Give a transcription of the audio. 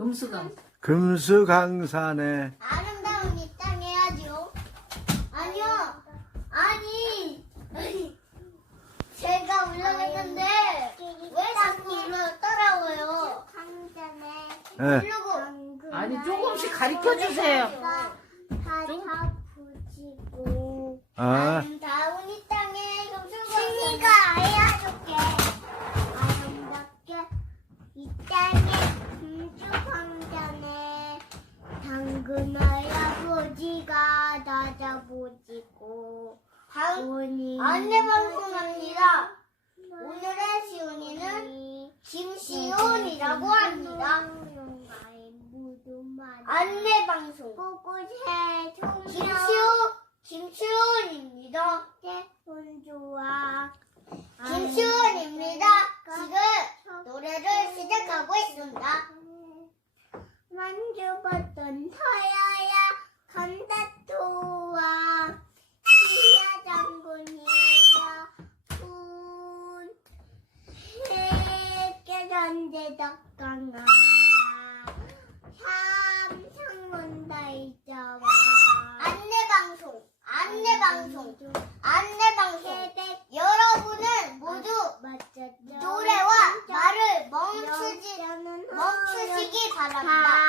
금수강. 금수강산에 아름다운 이 땅 해야죠. 아니요. 아니. 아니. 제가 올라갔는데 왜 자꾸 올라 따라와요? 예. 그리고 아니, 조금씩 가르쳐 주세요. 좀? 다 부지고 아, 아름다운 이 땅에 신이가 알려줄게 아름답게 이 땅에 금주광전에 당근 할아버지가 낮아보지고 안내 방송합니다. 오늘의 시온이는 김시온이라고 합니다. 안내 방송. 곳곳에 김시온 김시온입니다. 좋아 김시온입니다. 지금 노래를 시작하고 있습니다 뒤집었던 서야야 감사토와 시야 장군이여 군에게 전제덕강아 삼성문다이자와 안내방송 안내방송 안내방송. 여러분은 모두 아, 노래와 말을 멈추지 멈추시기 바랍니다.